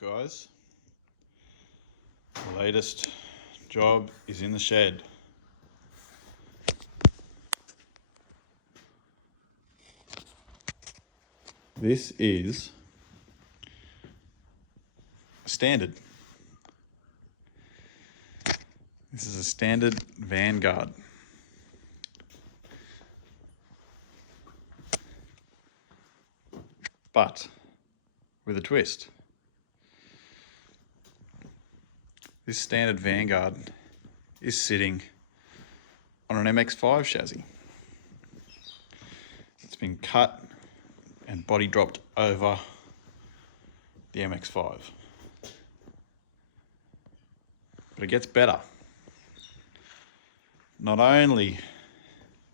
back, guys. The latest job is in the shed. This is standard. This is a standard Vanguard. But with a twist. This standard Vanguard is sitting on an MX5 chassis. It's been cut and body dropped over the MX5. But it gets better. Not only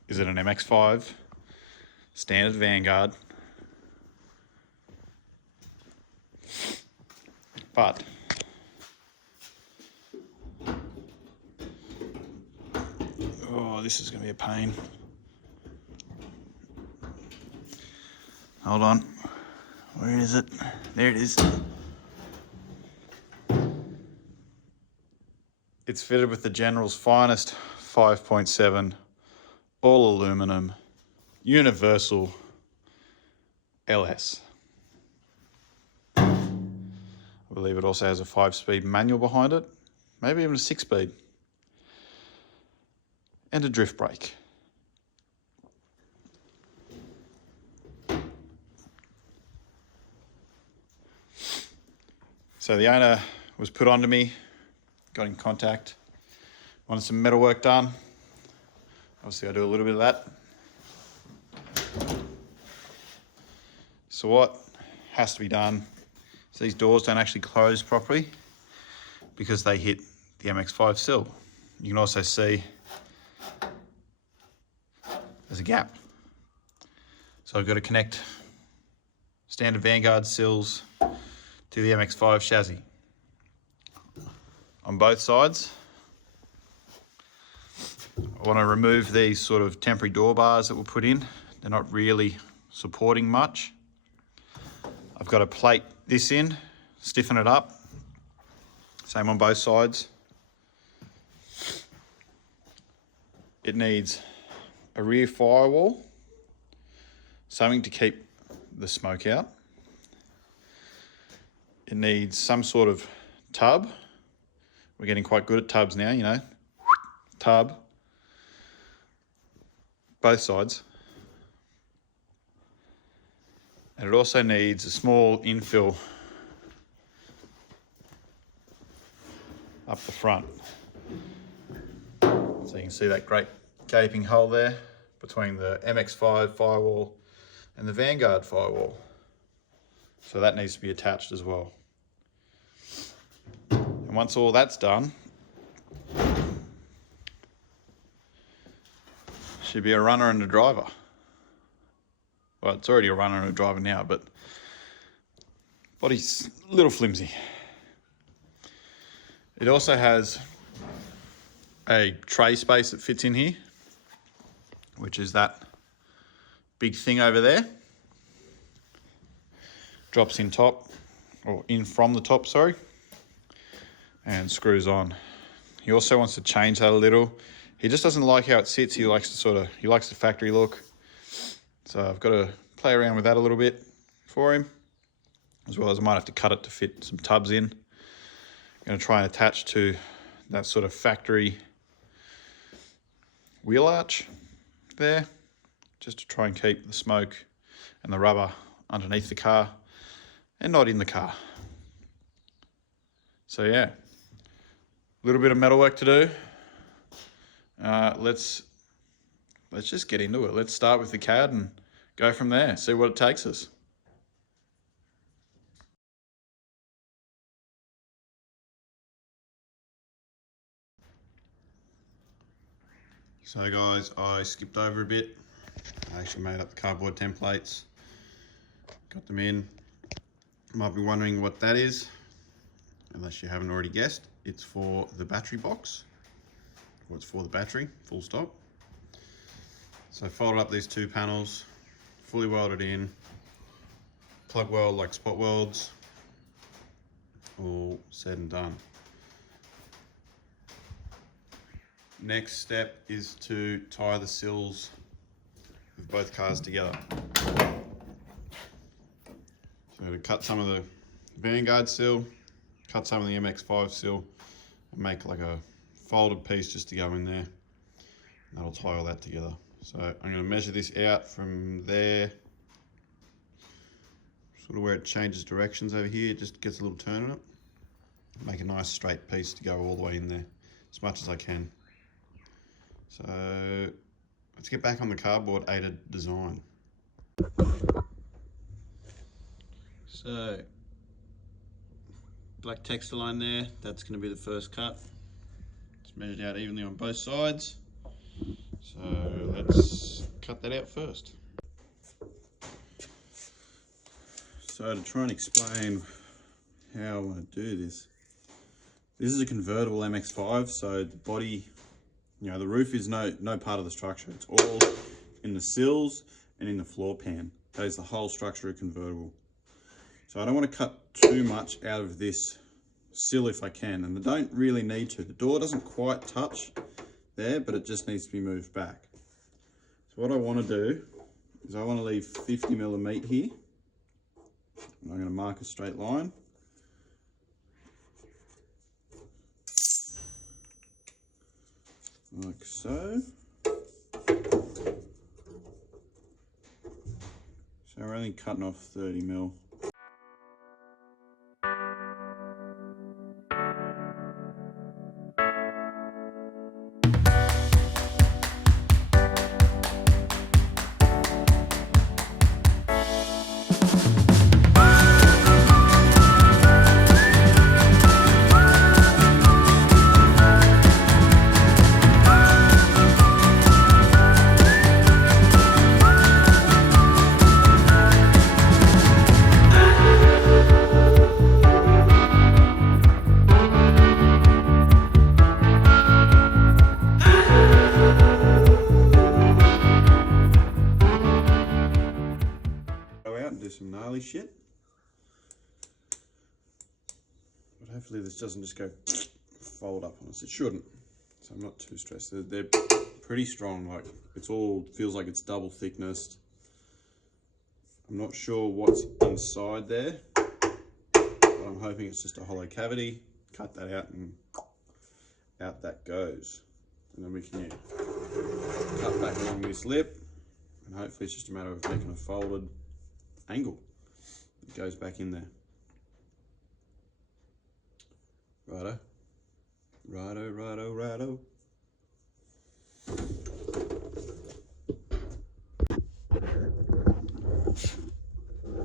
is it an MX5 standard Vanguard, but oh, this is going to be a pain. Hold on. Where is it? There it is. It's fitted with the General's finest 5.7 all aluminum universal LS. I believe it also has a 5-speed manual behind it, maybe even a 6-speed, and a drift brake. So the owner was put onto me, got in contact, wanted some metal work done. Obviously I do a little bit of that. So what has to be done is these doors don't actually close properly because they hit the MX5 sill. You can also see there's a gap. So I've got to connect standard Vanguard sills to the MX5 chassis on both sides. I want to remove these sort of temporary door bars that were put in. They're not really supporting much. I've got to plate this in, stiffen it up. Same on both sides. It needs a rear firewall, something to keep the smoke out. It needs some sort of tub. We're getting quite good at tubs now, you know. Tub. Both sides. And it also needs a small infill up the front. So you can see that great gaping hole there between the MX5 firewall and the Vanguard firewall. So that needs to be attached as well. And once all that's done, should be a runner and a driver. Well, it's already a runner and a driver now, but body's a little flimsy. It also has a tray space that fits in here, which is that big thing over there. Drops in top, or in from the top, sorry, and screws on. He also wants to change that a little. He just doesn't like how it sits. He likes the factory look. So I've got to play around with that a little bit for him, as well as I might have to cut it to fit some tubs in. I'm going to try and attach to that sort of factory wheel arch there, just to try and keep the smoke and the rubber underneath the car and not in the car. So yeah, a little bit of metal work to do. Let's just get into it. Let's start with the CAD and go from there, see what it takes us. So guys, I skipped over a bit. I actually made up the cardboard templates, got them in. You might be wondering what that is, unless you haven't already guessed. It's for the battery box, or it's for the battery, full stop. So I folded up these two panels, fully welded in, plug weld like spot welds, all said and done. Next step is to tie the sills of both cars together. So to cut some of the Vanguard sill, cut some of the MX5 sill, and make like a folded piece just to go in there. That'll tie all that together. So I'm going to measure this out from there, sort of where it changes directions over here. It just gets a little turn on it. Make a nice straight piece to go all the way in there, as much as I can. So let's get back on the cardboard aided design. So black texture line there, that's going to be the first cut. It's measured out evenly on both sides. So let's cut that out first. So to try and explain how I want to do this, this is a convertible MX5, so the body, you know, the roof is no part of the structure. It's all in the sills and in the floor pan. That is the whole structure of convertible. So I don't want to cut too much out of this sill if I can, and I don't really need to. The door doesn't quite touch there, but it just needs to be moved back. So what I want to do is I want to leave 50 mil of meat here. And I'm going to mark a straight line. Like so. So we're only cutting off 30 mil. Some gnarly shit, but hopefully this doesn't just go fold up on us. It shouldn't, so I'm not too stressed. They're pretty strong, like it's all feels like it's double thickness. I'm not sure what's inside there, but I'm hoping it's just a hollow cavity. Cut that out and out that goes, and then we can cut back along this lip, and hopefully it's just a matter of making a folded angle. It goes back in there. Righto. Righto, righto, righto.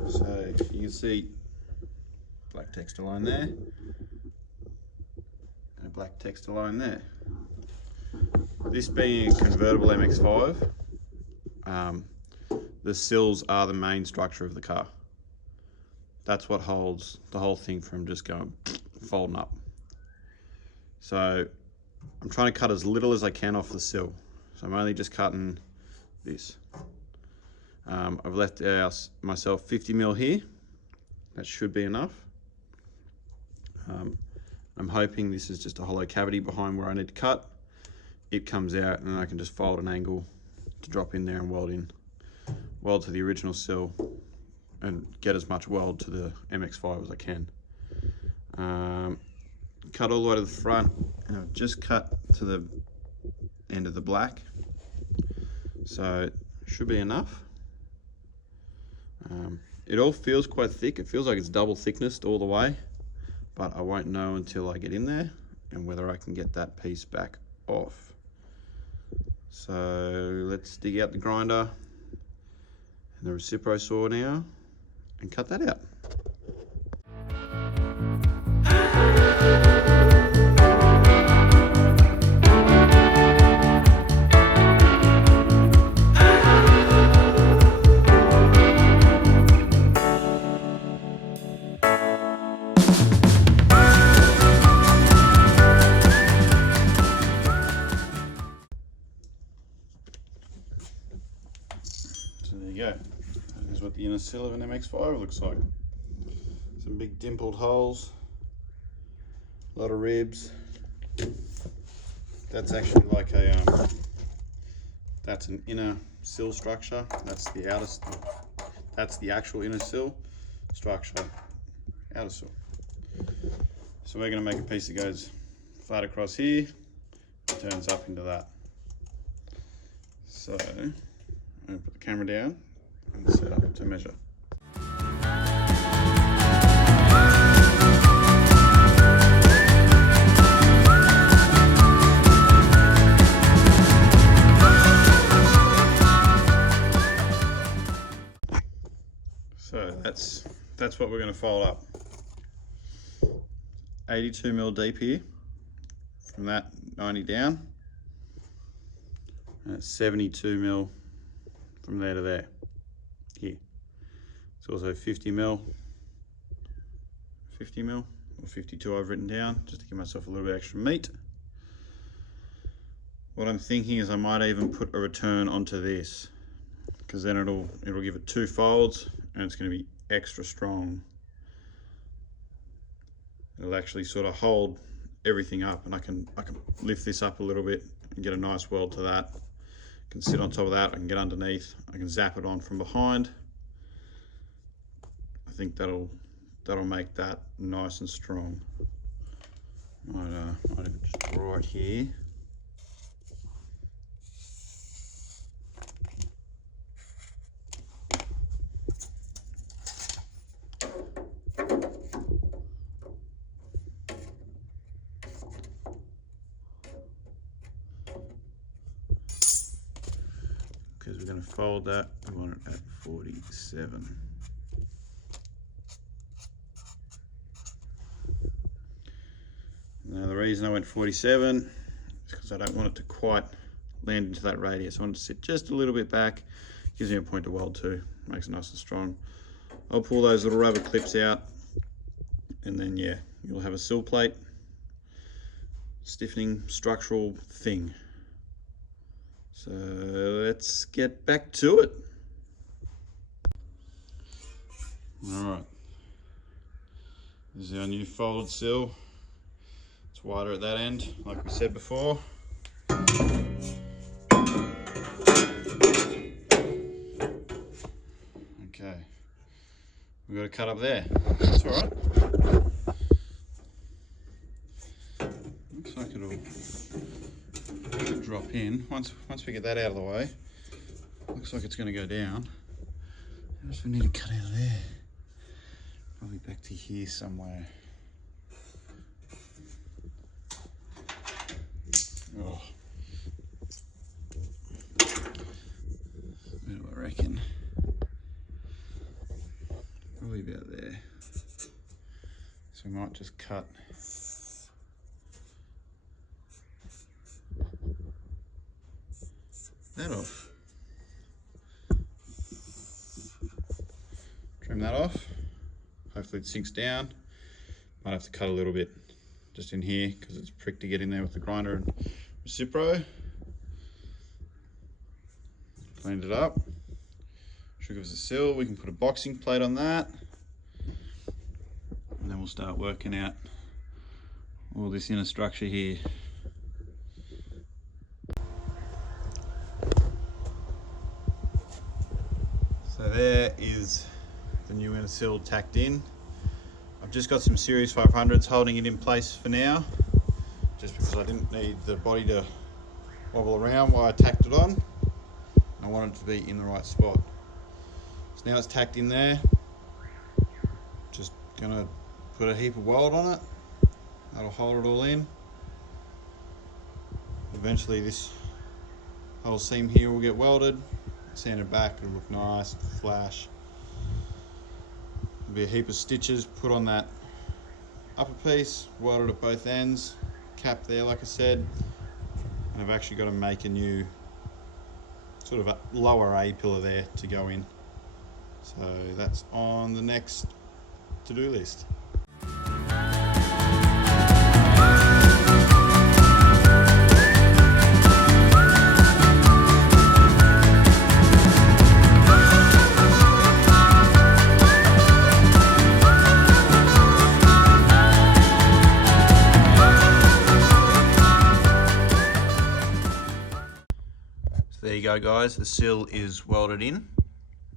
So you can see black texture line there and a black texture line there. This being a convertible MX5, the sills are the main structure of the car. That's what holds the whole thing from just going folding up. So I'm trying to cut as little as I can off the sill. So I'm only just cutting this. I've left myself 50 mil here. That should be enough. I'm hoping this is just a hollow cavity behind where I need to cut. It comes out and I can just fold an angle to drop in there and weld to the original sill and get as much weld to the MX5 as I can. Cut all the way to the front, and I've just cut to the end of the black, so it should be enough. It all feels quite thick. It feels like it's double thickness all the way, but I won't know until I get in there and whether I can get that piece back off. So let's dig out the grinder and the Recipro saw now and cut that out. So there you go. That is what the inner sill of an MX5 looks like. Some big dimpled holes A lot of ribs. That's actually like a that's an inner sill structure. That's the outer. That's the actual inner sill structure. Outer sill. So we're going to make a piece that goes flat across here, turns up into that. So I'm going to put the camera down and set up to measure. So that's what we're going to fold up. 82mm deep here, from that 90 down, and it's 72mm from there to there. Here, it's also 50mm, or 52 I've written down, just to give myself a little bit extra meat. What I'm thinking is I might even put a return onto this, because then it'll give it 2 folds, and it's going to be extra strong. It'll actually sort of hold everything up, and I can lift this up a little bit and get a nice weld to that. I can sit on top of that, I can get underneath, I can zap it on from behind. I think that'll make that nice and strong. Might even just draw it here. Because we're going to fold that, we want it at 47. Now the reason I went 47 is because I don't want it to quite land into that radius. I want it to sit just a little bit back, gives me a point to weld to, makes it nice and strong. I'll pull those little rubber clips out, and then yeah, you'll have a sill plate, stiffening structural thing. So let's get back to it. All right, this is our new folded sill. It's wider at that end, like we said before. Okay, we've got a cut up there. That's all right. Looks like it'll drop in. Once we get that out of the way, looks like it's going to go down. What else we need to cut out of there? Probably back to here somewhere. Oh. Where do I reckon? Probably about there. So we might just cut that off. Trim that off. Hopefully it sinks down. Might have to cut a little bit just in here because it's pricked to get in there with the grinder and Recipro. Cleaned it up. Should give us a sill. We can put a boxing plate on that. And then we'll start working out all this inner structure here. So there is the new inner sill tacked in. I've just got some Series 500s holding it in place for now, just because I didn't need the body to wobble around while I tacked it on. I want it to be in the right spot. So now it's tacked in there. Just gonna put a heap of weld on it. That'll hold it all in. Eventually this whole seam here will get welded. Sand it back, it'll look nice, flash. There'll be a heap of stitches put on that upper piece, welded at both ends, cap there like I said, and I've actually got to make a new sort of a lower A pillar there to go in. So that's on the next to-do list. you go, guys. The sill is welded in.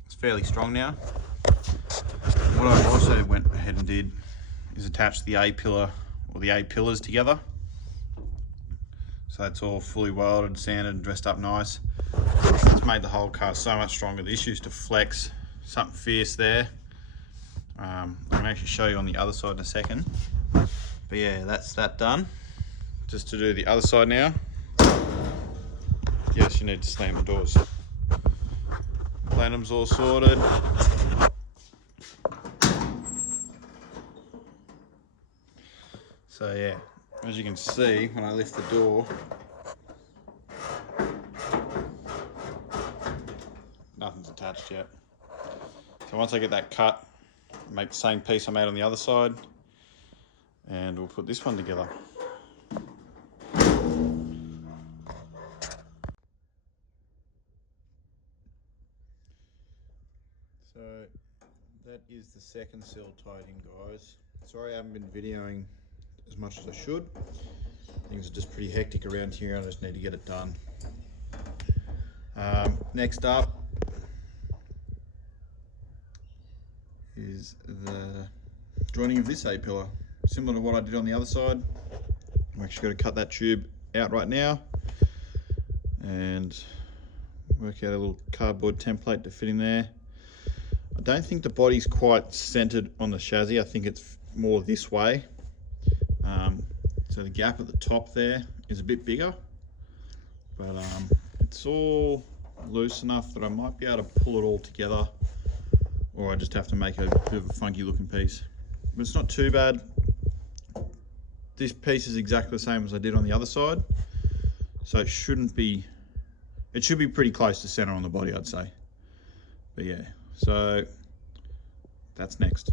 It's fairly strong now. What I also went ahead and did is attach the A pillar, or the A pillars together. So that's all fully welded, sanded and dressed up nice. It's made the whole car so much stronger. The issue is to flex something fierce there. I can actually show you on the other side in a second. But yeah, that's that done. Just to do the other side now. Yes, you need to slam the doors. Plenum's all sorted. So yeah, as you can see, when I lift the door, nothing's attached yet. So once I get that cut, I'll make the same piece I made on the other side, and we'll put this one together. So that is the second sill tied in, guys. Sorry I haven't been videoing as much as I should. Things are just pretty hectic around here and I just need to get it done. Next up is the joining of this A-pillar. Similar to what I did on the other side. I'm actually going to cut that tube out right now and work out a little cardboard template to fit in there. I don't think the body's quite centered on the chassis. I think it's more this way. So the gap at the top there is a bit bigger, but it's all loose enough that I might be able to pull it all together, or I just have to make a bit of a funky looking piece. But it's not too bad. This piece is exactly the same as I did on the other side, so it should be pretty close to center on the body, I'd say. But yeah, so that's next.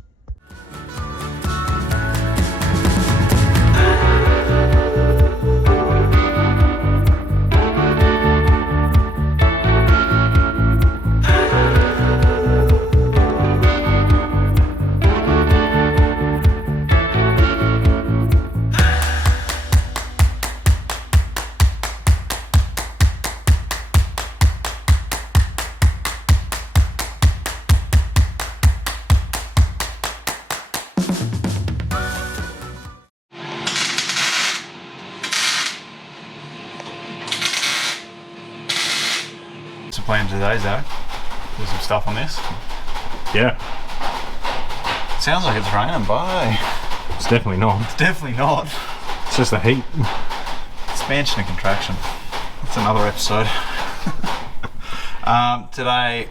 Plan today, Zach. There's some stuff on this. Yeah. Sounds like it's raining, but it's definitely not. It's definitely not. It's just the heat. Expansion and contraction. That's another episode. Today,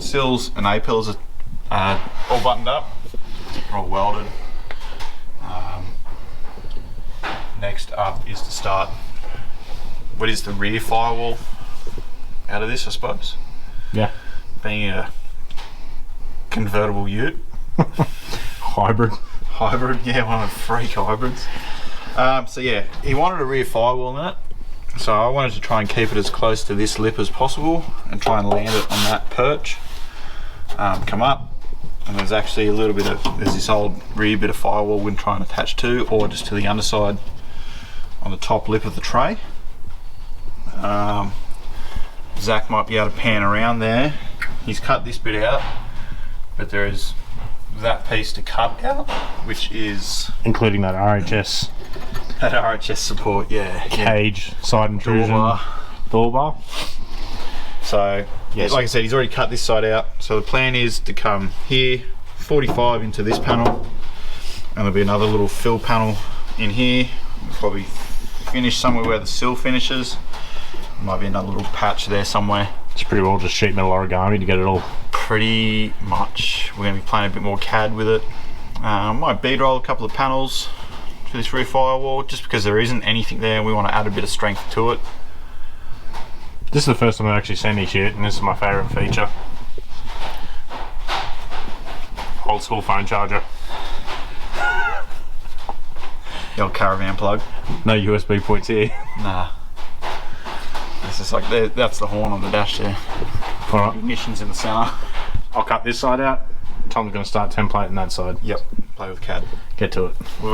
sills and A-pills are all buttoned up, all welded. Next up is to start what is the rear firewall out of this, I suppose. Yeah. Being a convertible ute. Hybrid, yeah, one of the freak hybrids. So yeah, he wanted a rear firewall in it. So I wanted to try and keep it as close to this lip as possible and try and land it on that perch. Come up, and there's actually a little bit of, there's this old rear bit of firewall we can try and attach to, or just to the underside on the top lip of the tray. Zach might be able to pan around there. He's cut this bit out, but there is that piece to cut out, which is including that RHS. That RHS support, yeah. Cage, side intrusion, door bar. So, yes, like I said, he's already cut this side out. So the plan is to come here, 45 into this panel, and there'll be another little fill panel in here. We'll probably finish somewhere where the sill finishes. Might be another little patch there somewhere. It's pretty well just sheet metal origami to get it all. Pretty much. We're going to be playing a bit more CAD with it. Might bead roll a couple of panels to this rear firewall, just because there isn't anything there. We want to add a bit of strength to it. This is the first time I've actually seen this yet, and this is my favourite feature. Old school phone charger. The old caravan plug. No USB ports here. Nah. It's just like, that's the horn on the dash there. Alright. Ignition's in the centre. I'll cut this side out. Tom's going to start templating that side. Yep, play with CAD. Get to it. We've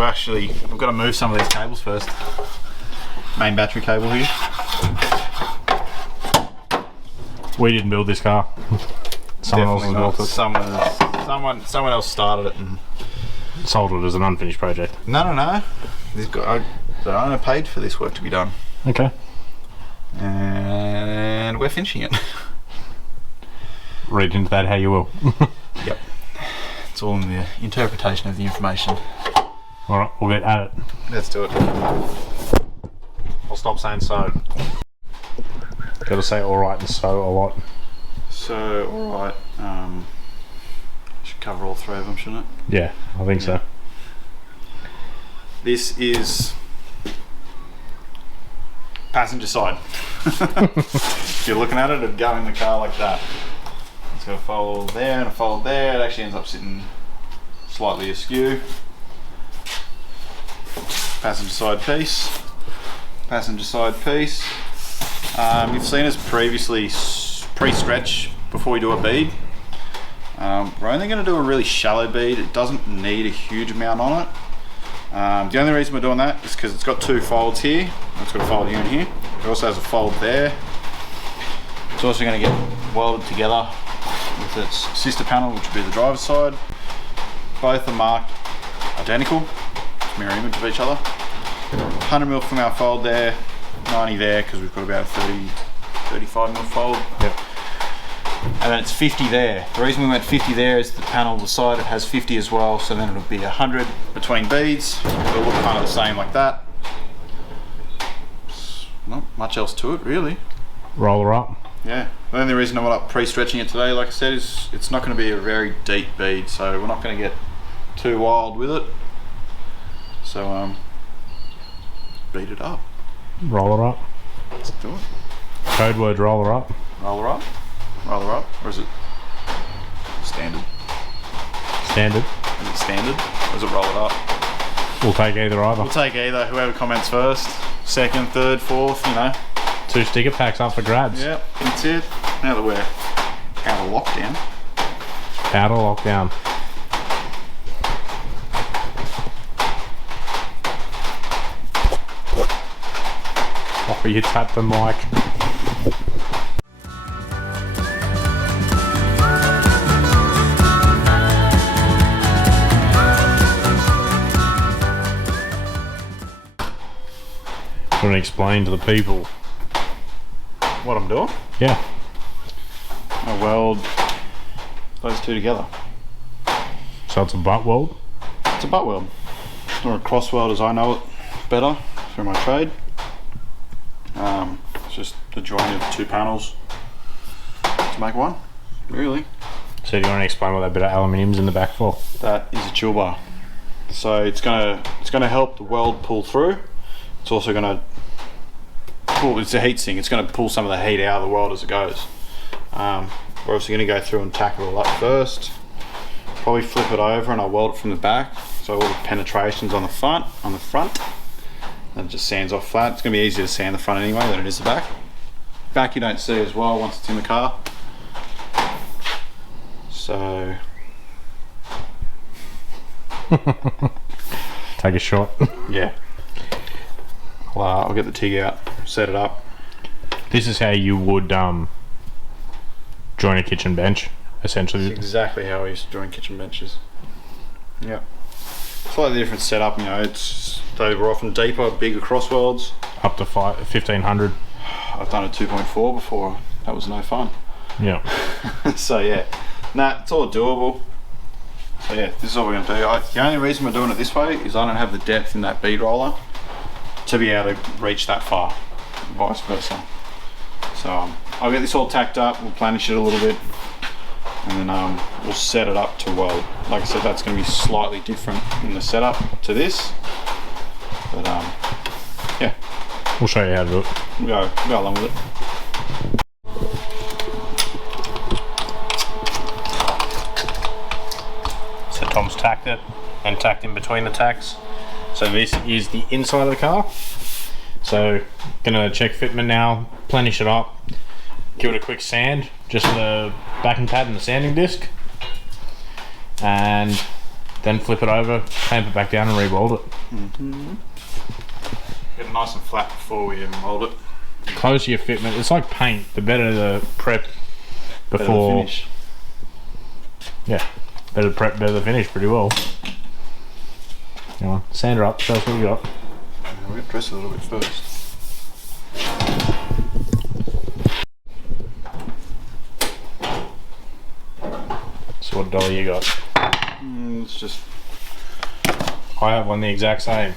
got to move some of these cables first. Main battery cable here. We didn't build this car. Someone else has built it. Someone else started it and Sold it as an unfinished project. no. This guy, the owner paid for this work to be done. Okay. And we're finishing it. Read into that how you will. Yep. It's all in the interpretation of the information. Alright, we'll get at it. Let's do it. I'll stop saying so. Gotta say alright and so a lot. So, alright. Should cover all three of them, shouldn't it? Yeah, I think so. This is passenger side. If you're looking at it, it'd go in the car like that. It's got a fold there and a fold there. It actually ends up sitting slightly askew. Passenger side piece. Passenger side piece. You've seen us previously pre-stretch before we do a bead. We're only going to do a really shallow bead. It doesn't need a huge amount on it. The only reason we're doing that is because it's got two folds here. It's got a fold here and here. It also has a fold there. It's also going to get welded together with its sister panel, which will be the driver's side. Both are marked identical, mirror image of each other. 100mm from our fold there, 90 there because we've got about a 35mm fold. Yep. And then it's 50 there. The reason we went 50 there is the panel on the side, it has 50 as well, so then it'll be 100 between beads. It'll look kind of the same like that. Not much else to it really. Roller up. Yeah. The only reason I'm not pre-stretching it today, like I said, is it's not going to be a very deep bead, so we're not going to get too wild with it. So beat it up. Roller up. Let's do it. Code word roller up. Roller up. Roller up, or is it standard? Standard. Is it standard, or is it roll it up? We'll take either We'll take either, whoever comments first, second, third, fourth, you know. 2 sticker packs up for grabs. Yep, that's it. Now that we're out of lockdown. Out of lockdown. Oh, you tapped the mic. Want to explain to the people What I'm doing? Yeah. I weld those two together. So it's a butt weld? It's a butt weld. Or a cross weld as I know it better through my trade. It's just the join of two panels to make one, really. So do you want to explain what that bit of aluminium's in the back for? That is a chill bar. So it's gonna help the weld pull through. It's also gonna pull, it's a heat sink, it's gonna pull some of the heat out of the weld as it goes. We're obviously gonna go through and tack it all up first. Probably flip it over and I'll weld it from the back. So all the penetrations on the front, and it just sands off flat. It's gonna be easier to sand the front anyway than it is the back. Back you don't see as well once it's in the car. So Take a shot. yeah. I'll get the TIG out, set it up. This is how you would join a kitchen bench, essentially. It's exactly how I used to join kitchen benches. Yeah. Slightly different setup, you know, they were often deeper, bigger cross welds. Up to 1500. I've done a 2.4 before, that was no fun. Yeah. So yeah, nah, it's all doable. So yeah, this is what we're gonna do. The only reason we're doing it this way is I don't have the depth in that bead roller to be able to reach that far, vice versa. So I'll get this all tacked up, we'll planish it a little bit, and then we'll set it up to weld. Like I said, that's going to be slightly different in the setup to this, but yeah. We'll show you how to do it. We'll go along with it. So Tom's tacked it and tacked in between the tacks. So this is the inside of the car. So gonna check fitment now, plenish it up, give it a quick sand, just the backing pad and the sanding disc, and then flip it over, tamp it back down and re-weld it. Get it nice and flat before we even mold it. Close to your fitment. It's like paint. The better the prep before. Better finish. Yeah, better prep, better finish pretty well. Come on, sand her up, show us what you got. We're going to dress it a little bit first. So what dolly you got? It's just I have one the exact same.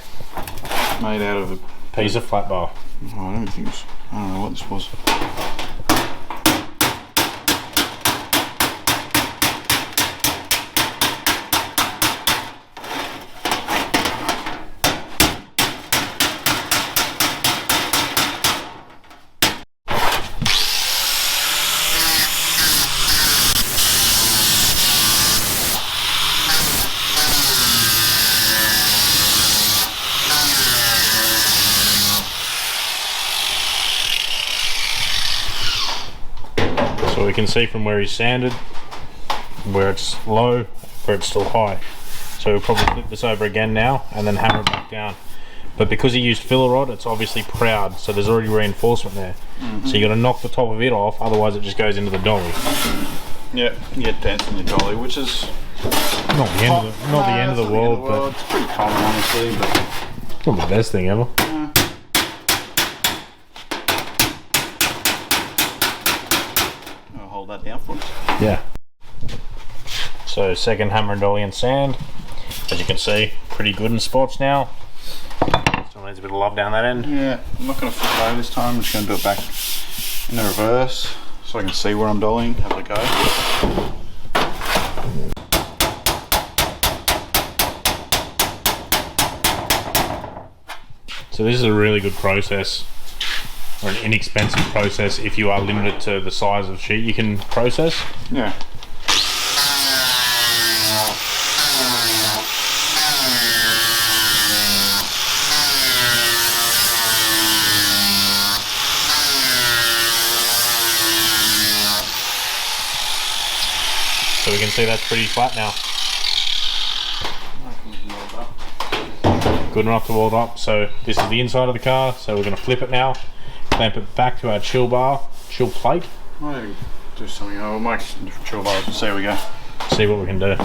made out of a Piece of flat bar. Oh, I don't think it's, I don't know what this was. So we can see from where he's sanded, where it's low, where it's still high. So we'll probably flip this over again now and then hammer it back down. But because he used filler rod, it's obviously proud, so there's already reinforcement there. So you got to knock the top of it off, otherwise it just goes into the dolly. Yeah, you get dents in your dolly, which is Not the end of the, end of the world, but it's pretty common, honestly. But not the best thing ever. I'll hold that down for us. Yeah. So second hammer and dolly and sand. As you can see, pretty good in spots now. Still needs a bit of love down that end. Yeah, I'm not going to flip it over this time. I'm just going to do it back in the reverse so I can see where I'm dollying as I go. So this is a really good process, or an inexpensive process if you are limited to the size of sheet you can process. Yeah. So we can see that's pretty flat now. Good enough to weld up. So this is the inside of the car, so we're going to flip it now, clamp it back to our chill plate. Might do something. I'll make some different chill bars and see how we go. See what we can do.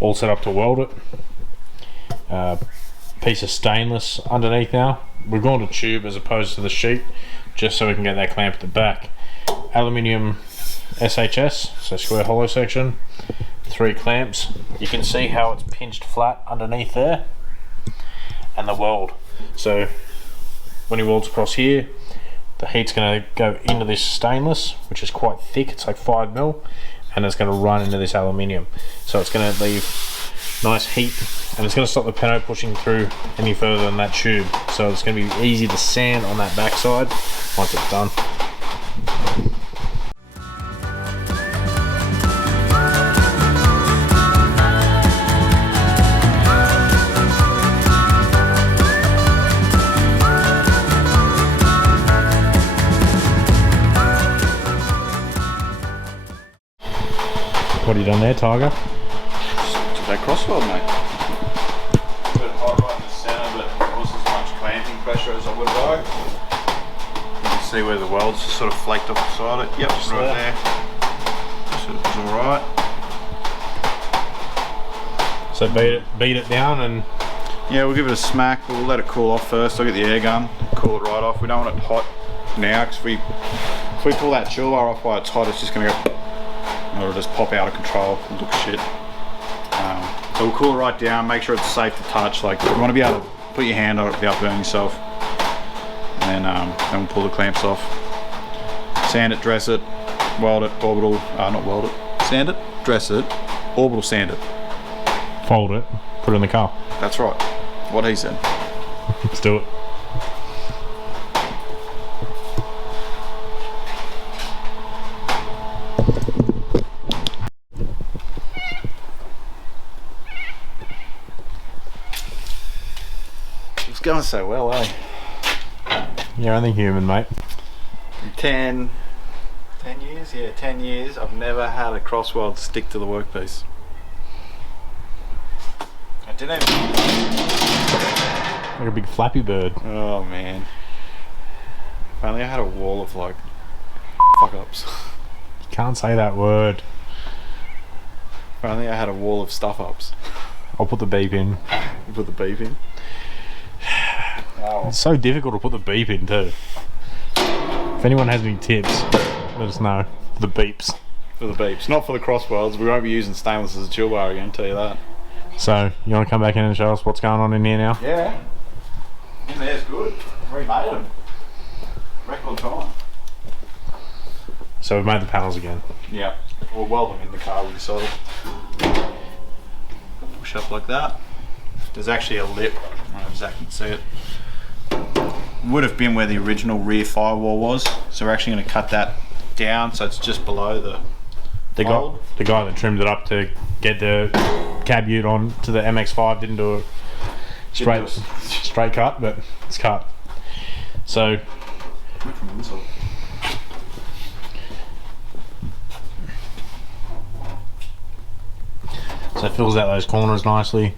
All set up to weld it. Piece of stainless underneath now. We're going to tube as opposed to the sheet, just so we can get that clamp at the back. Aluminium SHS, so square hollow section. 3 clamps. You can see how it's pinched flat underneath there, and the weld. So when he welds across here, the heat's going to go into this stainless, which is quite thick. It's like 5mm, and it's going to run into this aluminium. So it's going to leave nice heat, and it's going to stop the pano pushing through any further than that tube. So it's going to be easy to sand on that backside once it's done. What have you done there, Tiger? Just that crossweld, mate. A bit hot right in the centre, but there wasn't as much clamping pressure as I would like. You can see where the welds are sort of flaked off the side of it. Yep, just right there. So it's alright. So beat it down and... Yeah, we'll give it a smack. We'll let it cool off first. I'll get the air gun, cool it right off. We don't want it hot now, because if we pull that chill bar off while it's hot, it's just going to go... It'll just pop out of control and look shit. So we'll cool it right down, make sure it's safe to touch. Like, you want to be able to put your hand on it without burning yourself. And then we'll pull the clamps off. Sand it, dress it, weld it, orbital, not weld it, sand it, dress it, orbital sand it. Fold it, put it in the car. That's right, what he said. Let's do it. It's going so well, eh? You're only human, mate. 10 years? Yeah, 10 years. I've never had a crossweld stick to the workpiece. I didn't even... Like a big flappy bird. Oh, man. If only I had a wall of like fuck ups. You can't say that word. If only I had a wall of stuff ups. I'll put the beep in. You put the beep in. It's so difficult to put the beep in too. If anyone has any tips, let us know. The beeps. For the beeps, not for the crosswelds. We won't be using stainless as a chill bar again, tell you that. So, you want to come back in and show us what's going on in here now? Yeah. In there's good. Remade them. Record time. So we've made the panels again. Yeah. We'll weld them in the car, we decided. Push up like that. There's actually a lip. I don't know if Zach can see it. Would have been where the original rear firewall was. So we're actually going to cut that down so it's just below the guy that trimmed it up to get the cab ute on to the MX5 didn't do a straight cut, but it's cut. So it fills out those corners nicely,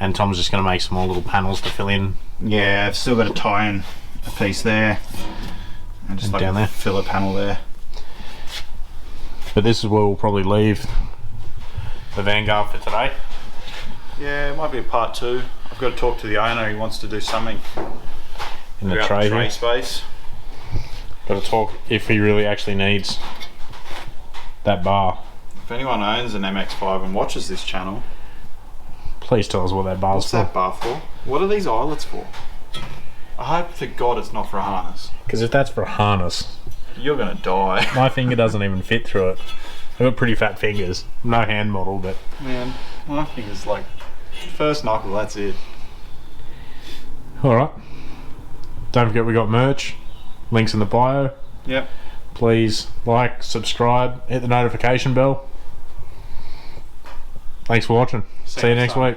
and Tom's just going to make some more little panels to fill in. Yeah, I've still got to tie in a piece there and just like down there. Fill a panel there. But this is where we'll probably leave the Vanguard for today. Yeah, it might be a part 2. I've got to talk to the owner. He wants to do something In the about tray space. Got to talk if he really actually needs that bar. If anyone owns an MX5 and watches this channel, Please tell us what that bar's what's for. that bar for? What are these eyelets for? I hope to God it's not for a harness. Because if that's for a harness, You're gonna die. my finger doesn't even fit through it. I've got pretty fat fingers. No hand model, but Man, my finger's like first knuckle, that's it. alright. Don't forget we got merch. Links in the bio. Yep. Please like, subscribe, hit the notification bell. Thanks for watching. See you next week.